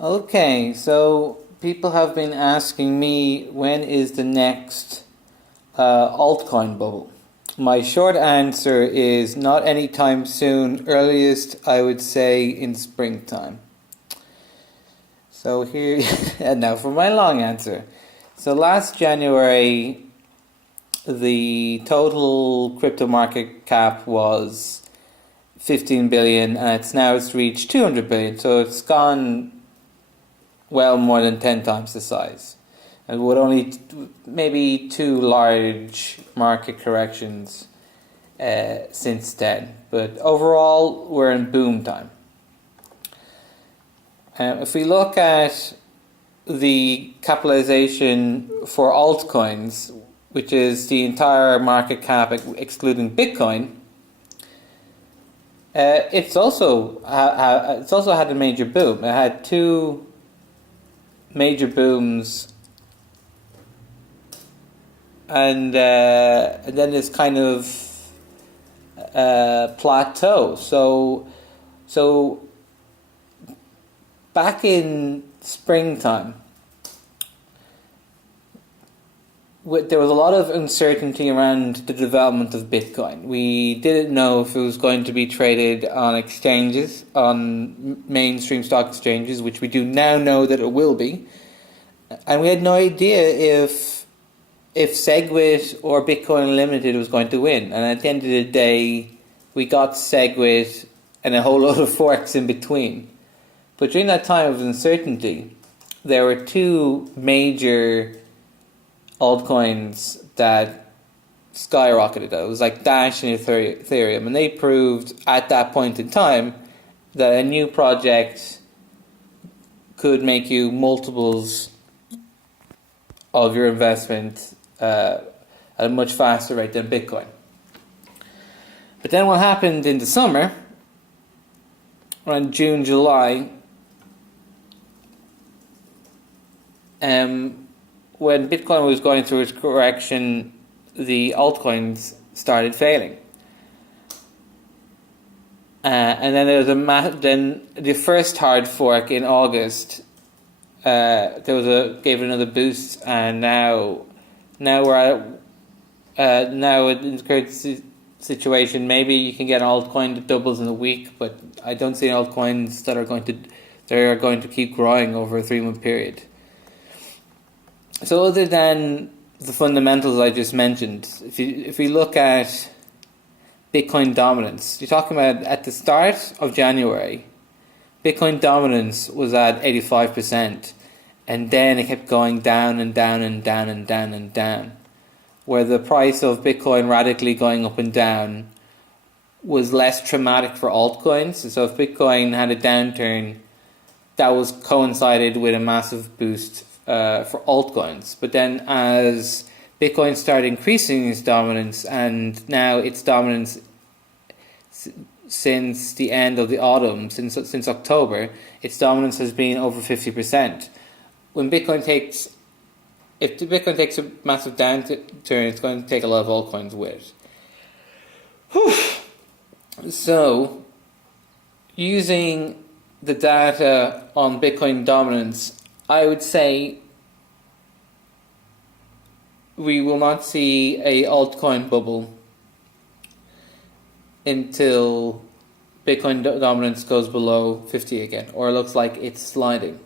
Okay, so people have been asking me when is the next altcoin bubble. My short answer is not anytime soon, earliest I would say in springtime. So here, and now for my long answer. So last January, the total crypto market cap was 15 billion and it's reached 200 billion. So it's gone well more than 10 times the size. And with only maybe two large market corrections since then. But overall, we're in boom time. If we look at the capitalization for altcoins, which is the entire market cap excluding Bitcoin, it's also had a major boom. It had two major booms, and then this kind of plateau. So back in springtime, there was a lot of uncertainty around the development of Bitcoin. We didn't know if it was going to be traded on exchanges, on mainstream stock exchanges, which we do now know that it will be. And we had no idea if SegWit or Bitcoin Unlimited was going to win. And at the end of the day, we got SegWit and a whole lot of forks in between. But during that time of uncertainty, there were two major altcoins that skyrocketed. It was like Dash and Ethereum, and they proved at that point in time that a new project could make you multiples of your investment at a much faster rate than Bitcoin. But then what happened in the summer, around June, July, when Bitcoin was going through its correction, the altcoins started failing. And then there was then the first hard fork in August. Gave it another boost, and now we're now in the current situation. Maybe you can get an altcoin that doubles in a week, but I don't see altcoins that are going to keep growing over a 3-month period. So other than the fundamentals I just mentioned, if we look at Bitcoin dominance, you're talking about at the start of January, Bitcoin dominance was at 85%, and then it kept going down and down and down and down and down, where the price of Bitcoin radically going up and down was less traumatic for altcoins. So if Bitcoin had a downturn, that was coincided with a massive boost for altcoins. But then as Bitcoin started increasing its dominance, and now its dominance since the end of the autumn, since October, its dominance has been over 50%. If Bitcoin takes a massive downturn, it's going to take a lot of altcoins with it. So, using the data on Bitcoin dominance, I would say we will not see a altcoin bubble until Bitcoin dominance goes below 50 again, or it looks like it's sliding.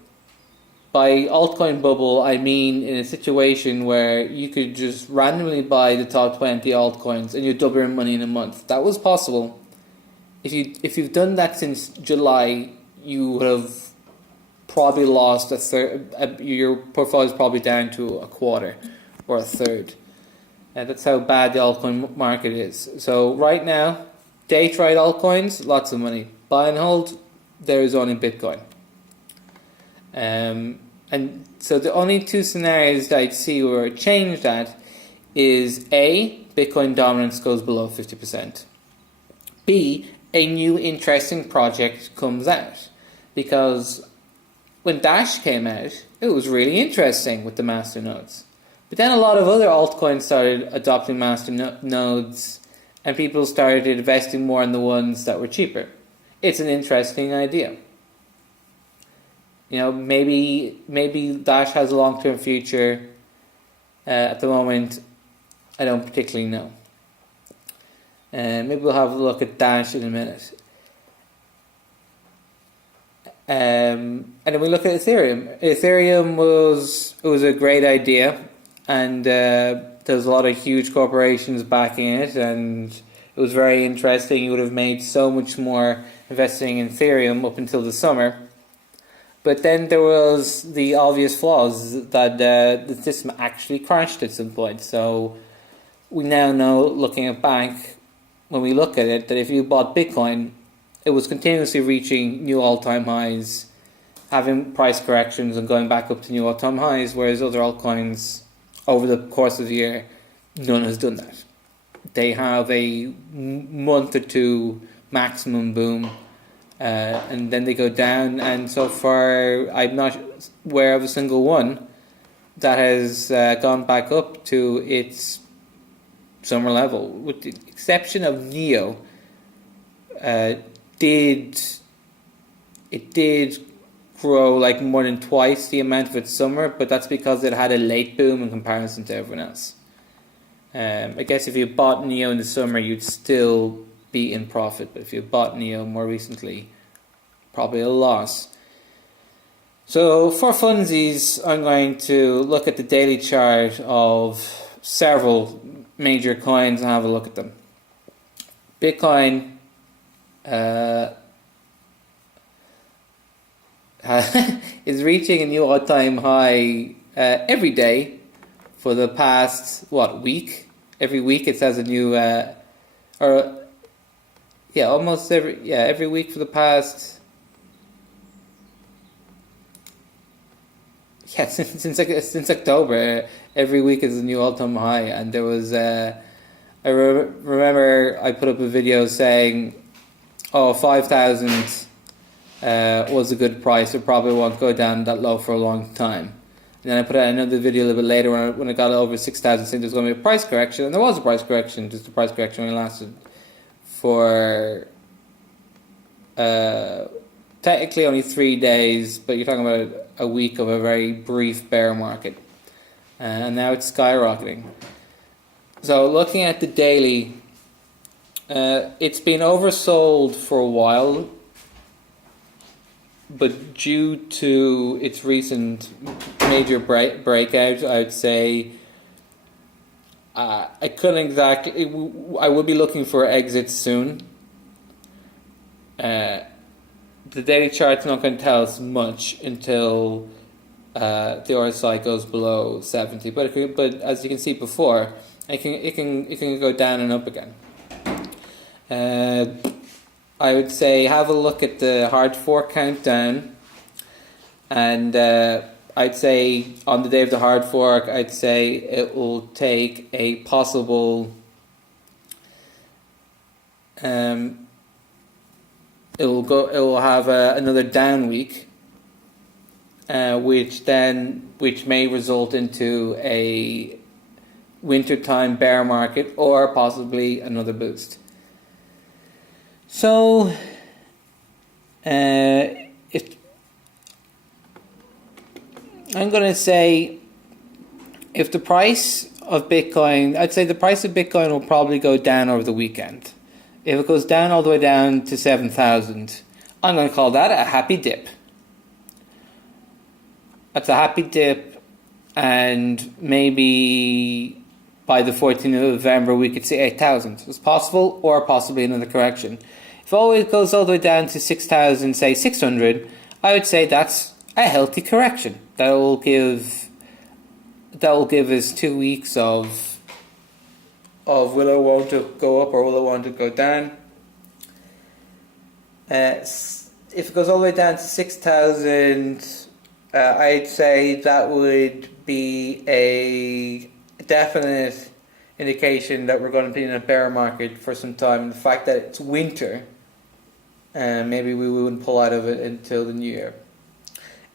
By altcoin bubble, I mean in a situation where you could just randomly buy the top 20 altcoins and you double your money in a month. That was possible. If you've done that since July, you would have probably lost a third. Your portfolio is probably down to a quarter or a third. And that's how bad the altcoin market is. So right now, day trade altcoins, lots of money. Buy and hold, there is only Bitcoin. And so the only two scenarios that I'd see where it changed that is A, Bitcoin dominance goes below 50%. B, a new interesting project comes out. Because when Dash came out, it was really interesting with the masternodes. But then a lot of other altcoins started adopting masternodes, and people started investing more in the ones that were cheaper. It's an interesting idea. maybe Dash has a long-term future. At the moment, I don't particularly know. Maybe we'll have a look at Dash in a minute. And then we look at Ethereum. Ethereum was a great idea, and there's a lot of huge corporations backing it, and it was very interesting. You would have made so much more investing in Ethereum up until the summer. But then there was the obvious flaws that the system actually crashed at some point. So we now know, looking at back, when we look at it, that if you bought Bitcoin, it was continuously reaching new all-time highs, having price corrections and going back up to new all-time highs, whereas other altcoins, over the course of the year, none has done that. They have a month or two maximum boom, and then they go down, and so far I'm not aware of a single one that has gone back up to its summer level, with the exception of Neo. It did grow like more than twice the amount of its summer, but that's because it had a late boom in comparison to everyone else. I guess if you bought Neo in the summer, you'd still be in profit, but if you bought Neo more recently, probably a loss. So for funsies, I'm going to look at the daily chart of several major coins and have a look at them. Bitcoin is reaching a new all-time high every day for the past week. Every week it says a new every week for the past since October. Every week is a new all-time high, and there was I remember I put up a video saying, 5,000 was a good price. It probably won't go down that low for a long time. And then I put out another video a little bit later when it got over 6,000, saying there's going to be a price correction. And there was a price correction, just the price correction only lasted for technically only 3 days, but you're talking about a week of a very brief bear market. And now it's skyrocketing. So looking at the daily, it's been oversold for a while, but due to its recent major breakout, I would say I couldn't exactly. I will be looking for exits soon. The daily chart's not going to tell us much until the RSI goes below 70. But as you can see before, it can go down and up again. I would say have a look at the hard fork countdown, and I'd say on the day of the hard fork, I'd say it will take a possible it will have another down week, which may result into a wintertime bear market or possibly another boost. So, if I'm going to say, if the price of Bitcoin, I'd say the price of Bitcoin will probably go down over the weekend. If it goes down all the way down to 7,000, I'm going to call that a happy dip. That's a happy dip, and maybe by the 14th of November we could see 8,000. It's possible, or possibly another correction. If it goes all the way down to 6,000, say 600, I would say that's a healthy correction. That will give us 2 weeks of will I want to go up or will I want to go down. If it goes all the way down to 6,000, I'd say that would be a definite indication that we're going to be in a bear market for some time. The fact that it's winter, maybe we wouldn't pull out of it until the new year.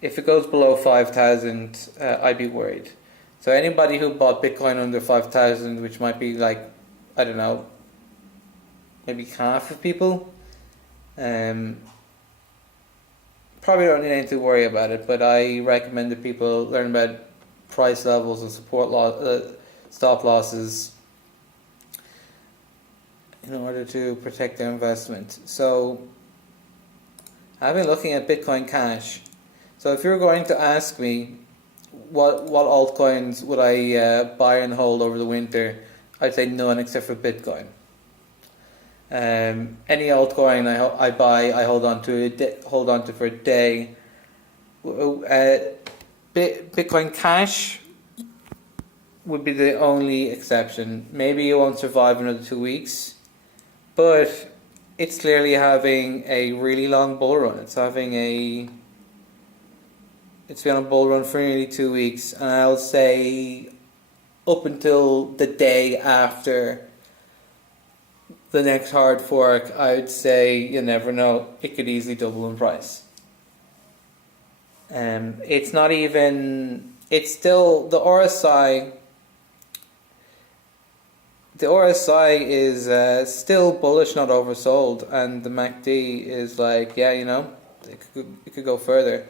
If it goes below 5,000, I'd be worried. So anybody who bought Bitcoin under 5,000, which might be like, I don't know, maybe half of people, probably don't need anything to worry about it, but I recommend that people learn about price levels and stop losses in order to protect their investment. So I've been looking at Bitcoin Cash. So if you're going to ask me what altcoins would I buy and hold over the winter, I'd say none except for Bitcoin. Any altcoin I buy, I hold on to for a day. Bitcoin Cash would be the only exception. Maybe it won't survive another 2 weeks, but it's clearly having a really long bull run. It's been on a bull run for nearly 2 weeks, and I'll say up until the day after the next hard fork, I would say you never know. It could easily double in price. It's not even. It's still the RSI. The RSI is still bullish, not oversold, and the MACD is like, yeah, it could go further.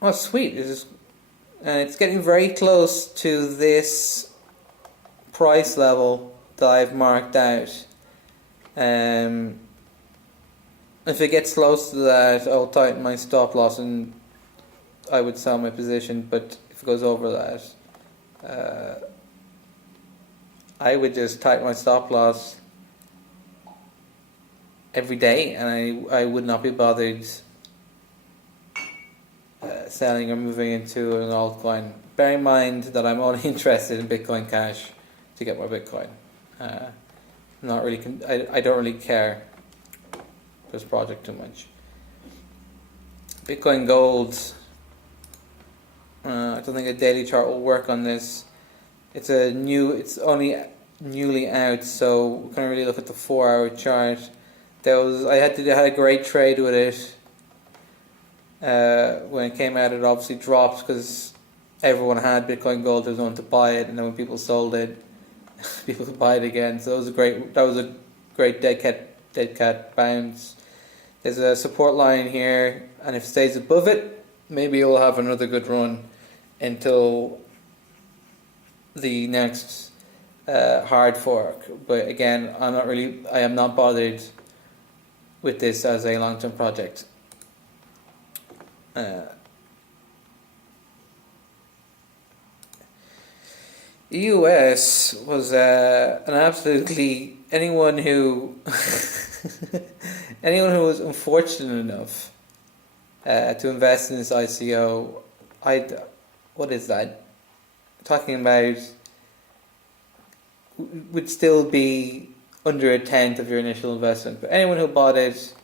Oh, sweet! And it's getting very close to this price level that I've marked out. If it gets close to that, I'll tighten my stop loss and I would sell my position. But if it goes over that, I would just tighten my stop loss every day, and I would not be bothered selling or moving into an altcoin. Bear in mind that I'm only interested in Bitcoin Cash to get more Bitcoin. Not really. I don't really care for this project too much. Bitcoin Gold. I don't think a daily chart will work on this. It's only newly out, so we can't really look at the 4-hour chart. I had a great trade with it. When it came out, it obviously dropped because everyone had Bitcoin Gold. There was no one to buy it, and then when people sold it, people could buy it again. So that was a great dead cat bounce. There's a support line here, and if it stays above it, maybe it will have another good run until the next hard fork. But again, I am not bothered with this as a long-term project. EUS was an absolutely anyone who was unfortunate enough to invest in this ICO. What is that? Talking about would still be under a tenth of your initial investment. But anyone who bought it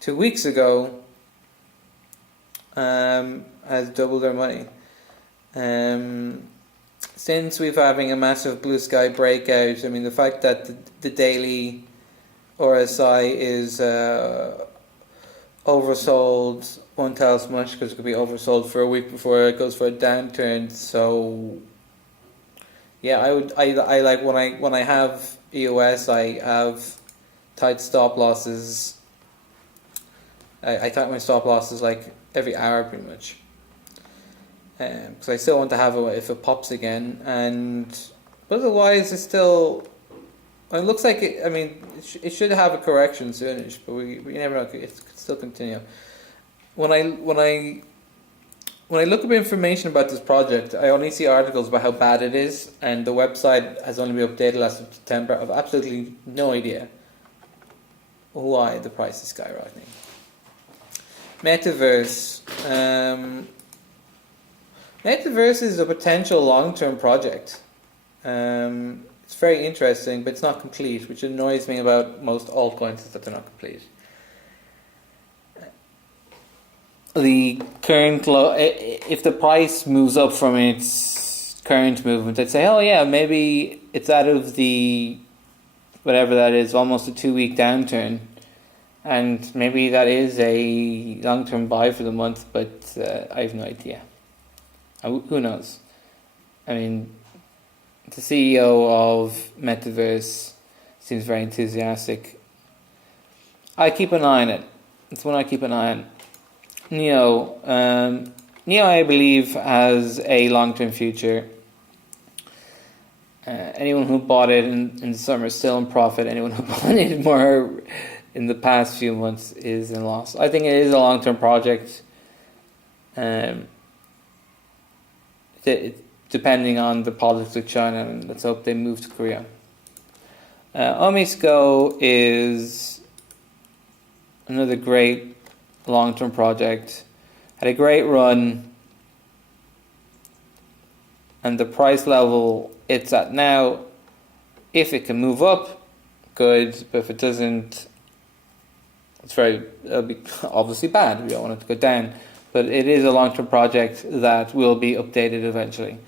2 weeks ago has doubled their money. Since we've having a massive blue sky breakout, I mean the fact that the daily RSI is oversold won't tell us much because it could be oversold for a week before it goes for a downturn. So yeah, I like when I have EOS, I have tight stop losses. I tighten my stop losses like every hour pretty much. Because I still want to have it if it pops again, but otherwise it's still. It looks like it. I mean, it should have a correction soonish, but we never know. It could still continue. When I look up information about this project, I only see articles about how bad it is, and the website has only been updated last September. I've absolutely no idea why the price is skyrocketing. Metaverse. Metaverse is a potential long-term project. It's very interesting, but it's not complete, which annoys me about most altcoins is that they're not complete. The current if the price moves up from its current movement, I'd say, oh yeah, maybe it's out of the whatever that is, almost a 2-week downturn, and maybe that is a long-term buy for the month, but I have no idea. Who knows? I mean, the CEO of Metaverse seems very enthusiastic. I keep an eye on it. It's one I keep an eye on. Neo. Neo, I believe, has a long-term future. Anyone who bought it in the summer is still in profit. Anyone who bought it more in the past few months is in loss. I think it is a long-term project. Depending on the politics of China, and let's hope they move to Korea. Omisco is another great long-term project. Had a great run, and the price level it's at now, if it can move up, good. But if it doesn't, it'll be obviously bad. We don't want it to go down. But it is a long-term project that will be updated eventually.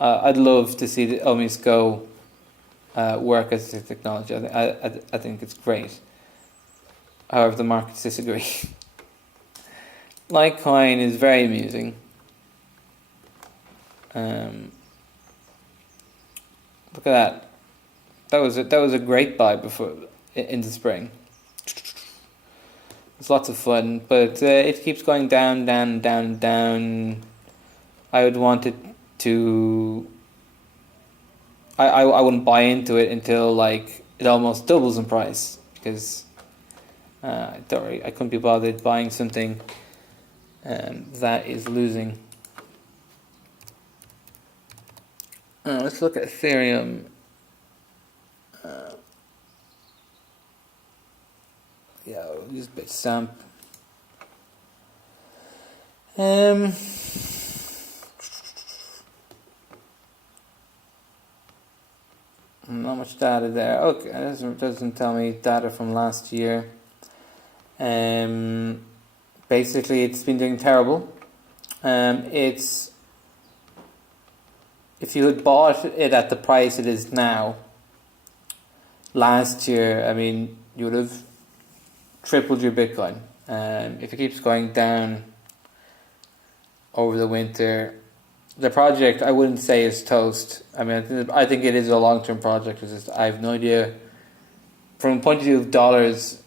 I'd love to see the Omisco work as a technology. I think it's great. However, the markets disagree. Litecoin is very amusing. Look at that. That was a great buy before in the spring. It's lots of fun, but it keeps going down, down, down, down. I would want it to. I wouldn't buy into it until like it almost doubles in price, because I couldn't be bothered buying something that is losing. Let's look at Ethereum. Yeah, I'll use Bitstamp. Not much data there. Okay, it doesn't tell me data from last year. Basically, it's been doing terrible. It's if you had bought it at the price it is now, last year, I mean, you would have tripled your Bitcoin. If it keeps going down over the winter, the project I wouldn't say is toast. I mean, I think it is a long-term project. It's just, I have no idea. From the point of view of dollars,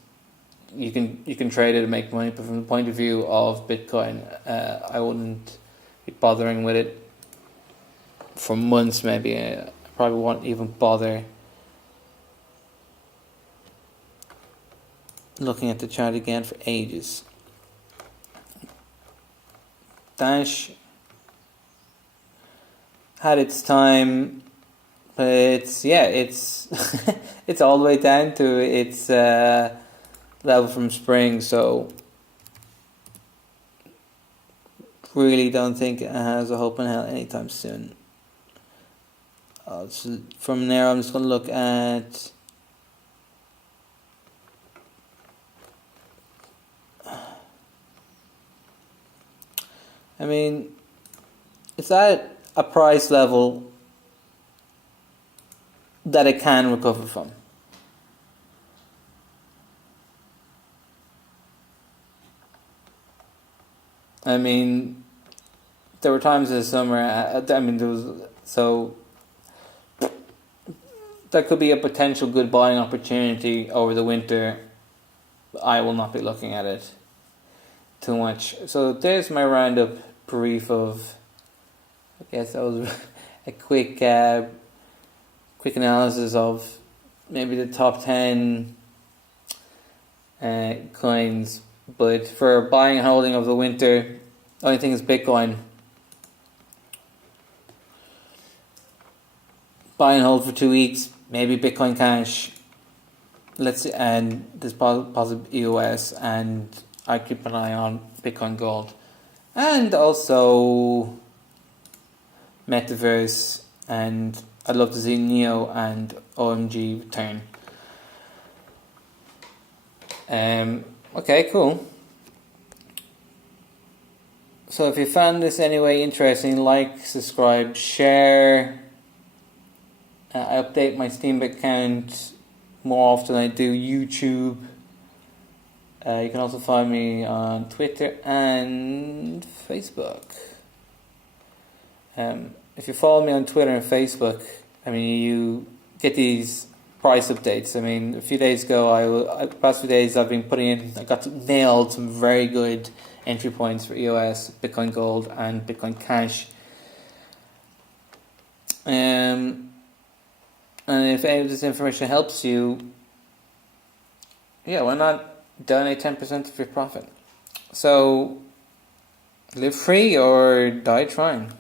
you can trade it and make money, but from the point of view of Bitcoin, I wouldn't be bothering with it for months. Maybe I probably won't even bother looking at the chart again for ages. Dash had its time, but it's it's all the way down to its level from spring. So really don't think it has a hope in hell anytime soon. So from there, I'm just going to look at. I mean, it's at a price level that it can recover from. I mean, there were times this summer, there could be a potential good buying opportunity over the winter. I will not be looking at it too much. So there's my roundup brief of, I guess that was a quick analysis of maybe the top 10 coins. But for buying and holding of the winter, the only thing is Bitcoin. Buy and hold for 2 weeks, maybe Bitcoin Cash. And there's possible EOS, and I keep an eye on Bitcoin Gold, and also Metaverse, and I'd love to see Neo and OMG return. Okay, cool. So if you found this anyway interesting, like, subscribe, share. I update my Steam account more often than I do YouTube. You can also find me on Twitter and Facebook. If you follow me on Twitter and Facebook, I mean, you get these price updates. I mean, a few days ago, past few days I've been I got nailed some very good entry points for EOS, Bitcoin Gold, and Bitcoin Cash. And if any of this information helps you, yeah, why not donate 10% of your profit? So, live free or die trying.